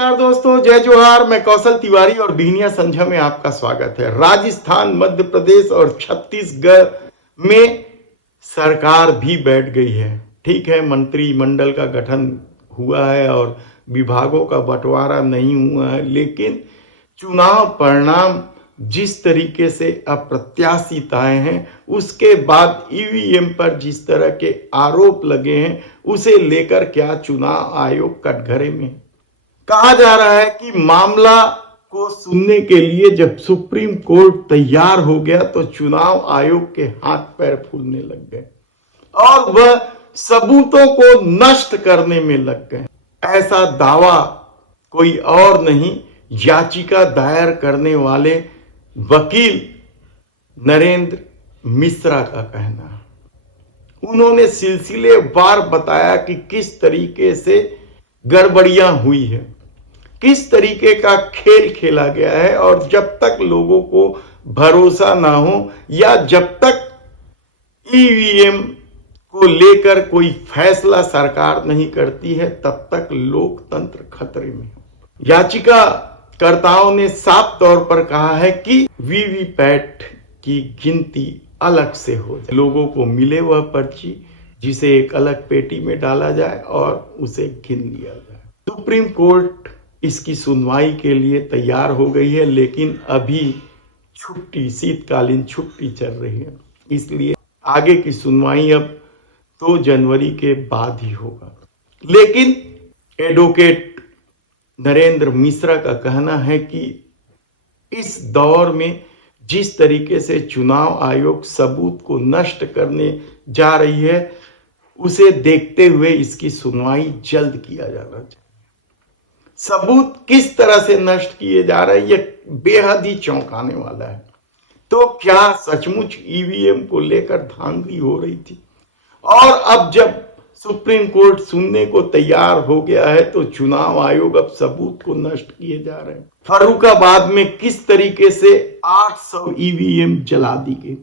नमस्कार दोस्तों, जय जोहार। मैं कौशल तिवारी और बिहनिया संझा में आपका स्वागत है। राजस्थान, मध्य प्रदेश और छत्तीसगढ़ में सरकार भी बैठ गई है। ठीक है, मंत्रिमंडल का गठन हुआ है और विभागों का बंटवारा नहीं हुआ है, लेकिन चुनाव परिणाम जिस तरीके से अप्रत्याशित आए हैं, उसके बाद ईवीएम पर जिस तरह के आरोप लगे हैं, उसे लेकर क्या चुनाव आयोग कटघरे में? कहा जा रहा है कि मामला को सुनने के लिए जब सुप्रीम कोर्ट तैयार हो गया तो चुनाव आयोग के हाथ पैर फूलने लग गए और वह सबूतों को नष्ट करने में लग गए। ऐसा दावा कोई और नहीं, याचिका दायर करने वाले वकील नरेंद्र मिश्रा का कहना है। उन्होंने सिलसिलेवार बताया कि किस तरीके से गड़बड़ियां हुई है, किस तरीके का खेल खेला गया है, और जब तक लोगों को भरोसा ना हो या जब तक ईवीएम को लेकर कोई फैसला सरकार नहीं करती है, तब तक लोकतंत्र खतरे में। याचिकाकर्ताओं ने साफ तौर पर कहा है कि वीवीपैट की गिनती अलग से हो जाए, लोगों को मिले वह पर्ची जिसे एक अलग पेटी में डाला जाए और उसे गिन लिया जाए। सुप्रीम कोर्ट इसकी सुनवाई के लिए तैयार हो गई है, लेकिन अभी शीतकालीन छुट्टी चल रही है, इसलिए आगे की सुनवाई अब 2 जनवरी के बाद ही होगा। लेकिन एडवोकेट नरेंद्र मिश्रा का कहना है कि इस दौर में जिस तरीके से चुनाव आयोग सबूत को नष्ट करने जा रही है, उसे देखते हुए इसकी सुनवाई जल्द किया जाना चाहिए। सबूत किस तरह से नष्ट किए जा रहे हैं, यह बेहद ही चौंकाने वाला है। तो क्या सचमुच ईवीएम को लेकर धांधली हो रही थी? और अब जब सुप्रीम कोर्ट सुनने को तैयार हो गया है तो चुनाव आयोग अब सबूत को नष्ट किए जा रहे हैं। फर्रुखाबाद में किस तरीके से 800 ईवीएम जला दी गई,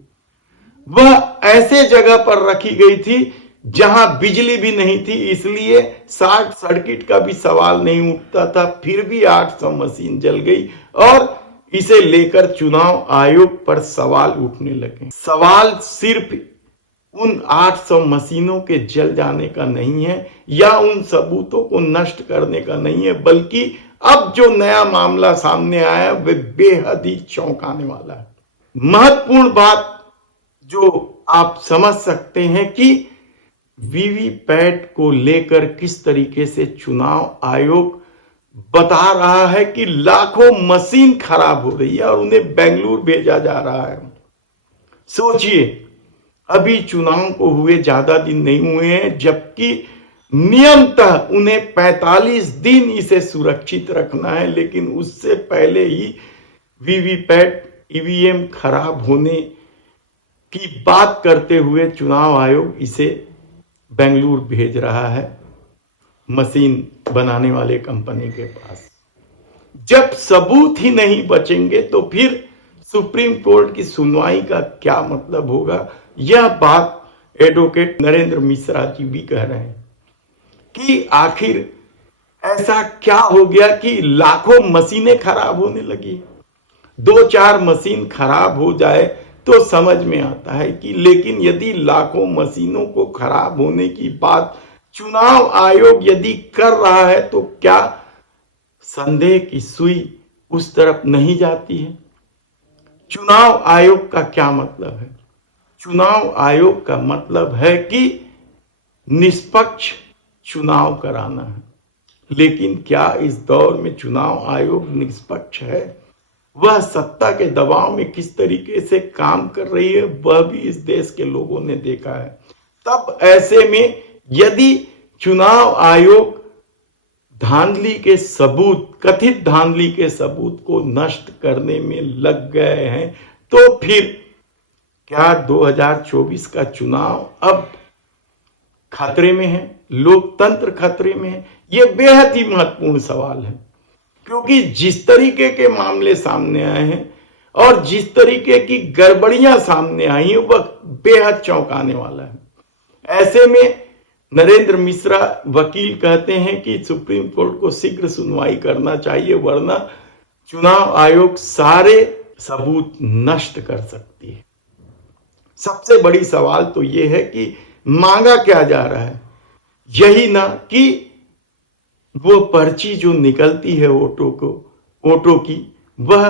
वह ऐसे जगह पर रखी गई थी जहां बिजली भी नहीं थी, इसलिए शॉर्ट सर्किट का भी सवाल नहीं उठता था, फिर भी 800 मशीन जल गई और इसे लेकर चुनाव आयोग पर सवाल उठने लगे। सवाल सिर्फ उन 800 मशीनों के जल जाने का नहीं है या उन सबूतों को नष्ट करने का नहीं है, बल्कि अब जो नया मामला सामने आया वह बेहद ही चौंकाने वाला है। महत्वपूर्ण बात जो आप समझ सकते हैं कि वीवीपैट को लेकर किस तरीके से चुनाव आयोग बता रहा है कि लाखों मशीन खराब हो रही है और उन्हें बेंगलुरु भेजा जा रहा है। सोचिए, अभी चुनाव को हुए ज्यादा दिन नहीं हुए हैं, जबकि नियमतः उन्हें 45 दिन इसे सुरक्षित रखना है, लेकिन उससे पहले ही वीवीपैट ईवीएम खराब होने की बात करते हुए चुनाव आयोग इसे बेंगलुरु भेज रहा है मशीन बनाने वाले कंपनी के पास। जब सबूत ही नहीं बचेंगे तो फिर सुप्रीम कोर्ट की सुनवाई का क्या मतलब होगा? यह बात एडवोकेट नरेंद्र मिश्रा जी भी कह रहे हैं कि आखिर ऐसा क्या हो गया कि लाखों मशीनें खराब होने लगी। 2-4 मशीन खराब हो जाए तो समझ में आता है कि, लेकिन यदि लाखों मशीनों को खराब होने की बात चुनाव आयोग यदि कर रहा है तो क्या संदेह की सुई उस तरफ नहीं जाती है? चुनाव आयोग का क्या मतलब है? चुनाव आयोग का मतलब है कि निष्पक्ष चुनाव कराना है, लेकिन क्या इस दौर में चुनाव आयोग निष्पक्ष है? वह सत्ता के दबाव में किस तरीके से काम कर रही है, वह भी इस देश के लोगों ने देखा है। तब ऐसे में यदि चुनाव आयोग धांधली के सबूत, कथित धांधली के सबूत को नष्ट करने में लग गए हैं, तो फिर क्या 2024 का चुनाव अब खतरे में है? लोकतंत्र खतरे में है? यह बेहद ही महत्वपूर्ण सवाल है, क्योंकि जिस तरीके के मामले सामने आए हैं और जिस तरीके की गड़बड़ियां सामने आई हैं, वह बेहद चौंकाने वाला है। ऐसे में नरेंद्र मिश्रा वकील कहते हैं कि सुप्रीम कोर्ट को शीघ्र सुनवाई करना चाहिए, वरना चुनाव आयोग सारे सबूत नष्ट कर सकती है। सबसे बड़ी सवाल तो यह है कि मांगा क्या जा रहा है, यही ना कि वो पर्ची जो निकलती है वोटों की, वह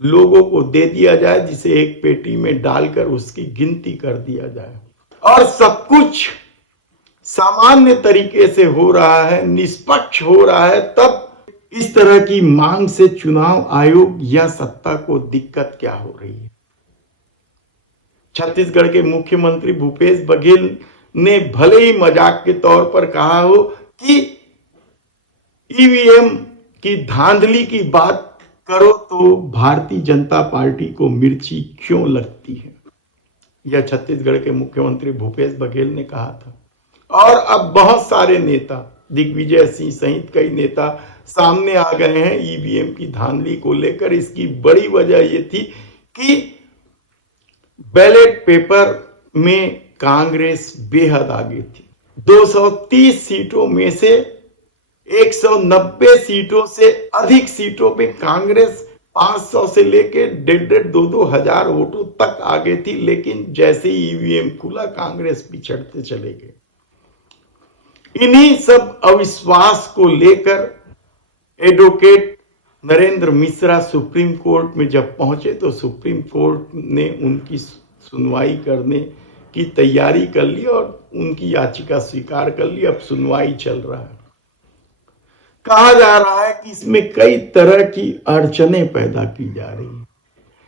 लोगों को दे दिया जाए, जिसे एक पेटी में डालकर उसकी गिनती कर दिया जाए, और सब कुछ सामान्य तरीके से हो रहा है, निष्पक्ष हो रहा है, तब इस तरह की मांग से चुनाव आयोग या सत्ता को दिक्कत क्या हो रही है। छत्तीसगढ़ के मुख्यमंत्री भूपेश बघेल ने भले ही मजाक के तौर पर कहा हो कि ईवीएम की धांधली की बात करो तो भारतीय जनता पार्टी को मिर्ची क्यों लगती है, यह छत्तीसगढ़ के मुख्यमंत्री भूपेश बघेल ने कहा था। और अब बहुत सारे नेता, दिग्विजय सिंह सहित कई नेता सामने आ गए हैं ईवीएम की धांधली को लेकर। इसकी बड़ी वजह यह थी कि बैलेट पेपर में कांग्रेस बेहद आगे थी। 230 सीटों में से 190 सीटों से अधिक सीटों में कांग्रेस 500 से लेकर 1,500-2,2 हजार वोटों तक आगे थी, लेकिन जैसे ही ईवीएम खुला कांग्रेस पिछड़ते चले गए। इन्हीं सब अविश्वास को लेकर advocate Narendra Mishra supreme court में जब पहुंचे तो सुप्रीम कोर्ट ने उनकी सुनवाई करने की तैयारी कर ली और उनकी याचिका स्वीकार कर ली। अब सुनवाई चल रहा है। कहा जा रहा है कि इसमें कई तरह की अड़चनें पैदा की जा रही हैं,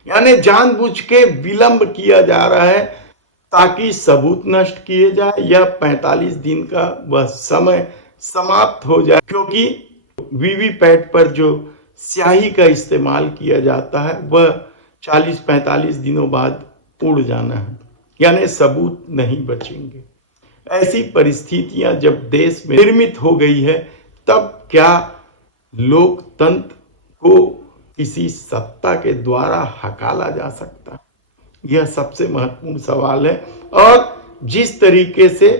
यानी जानबूझ के विलंब किया जा रहा है ताकि सबूत नष्ट किए जाए या 45 दिन का वह समय समाप्त हो जाए, क्योंकि वीवीपैट पर जो स्याही का इस्तेमाल किया जाता है वह 40-45 दिनों बाद उड़ जाना है, यानी सबूत नहीं बचेंगे। ऐसी परिस्थितियां जब देश में निर्मित हो गई है, तब क्या लोकतंत्र को किसी सत्ता के द्वारा हकाला जा सकता है? यह सबसे महत्वपूर्ण सवाल है। और जिस तरीके से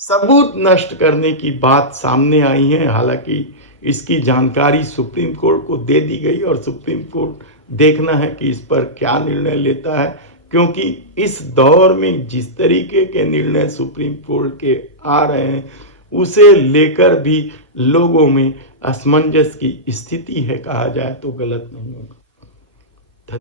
सबूत नष्ट करने की बात सामने आई है, हालांकि इसकी जानकारी सुप्रीम कोर्ट को दे दी गई और सुप्रीम कोर्ट देखना है कि इस पर क्या निर्णय लेता है, क्योंकि इस दौर में जिस तरीके के निर्णय सुप्रीम कोर्ट के आ रहे हैं उसे लेकर भी लोगों में असमंजस की स्थिति है, कहा जाए तो गलत नहीं होगा।